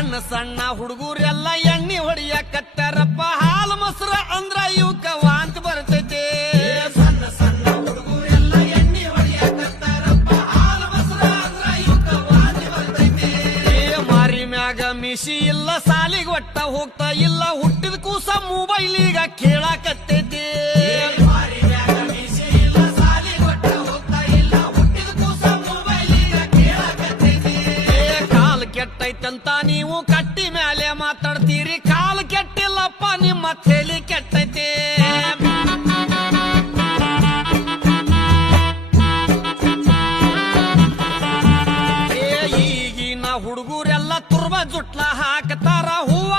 ಸಣ್ಣ ಸಣ್ಣ ಹುಡುಗರೆಲ್ಲ ಎಣ್ಣೆ ಹೊಡಿಯಕತ್ತಾರಪ್ಪ ಹಾಲು ಮೊಸರ ಅಂದ್ರ ಇವಕ್ಕ ವಾಂತಿ ಬರ್ತೈತಿ ಸಣ್ಣ ಸಣ್ಣ ಹುಡುಗರೆಲ್ಲ ಎಣ್ಣೆ ಹೊಡಿಯಕತ್ತಾರಪ್ಪ ಹಾಲು ಮೊಸರ ಅಂದ್ರ ಇವಕ್ಕ ವಾಂತಿ ಬರ್ತೈತಿ ಮಾರಿ ಮ್ಯಾಗ ಮಿಸಿ ಇಲ್ಲ ಸಾಲಿಗೆ ಒಟ್ಟ ಹೋಗ್ತಾ ಇಲ್ಲ ಹುಟ್ಟಿದ ಕೂಸ ಮೊಬೈಲಿಗ ಕೇಳಾಕತ್ತೈತಿ ಕೆಟ್ಟೈತಂತ ನೀವು ಕಟ್ಟಿ ಮ್ಯಾಲೆ ಮಾತಾಡ್ತೀರಿ ಕಾಲು ಕೆಟ್ಟಿಲ್ಲಪ್ಪ ನಿಮ್ಮ ತಲೆ ಕೆಟ್ಟೈತಿ ಈಗಿನ ಹುಡುಗರೆಲ್ಲ ತುರ್ಬ ಜುಟ್ಲ ಹಾಕತಾರ ಹೂವ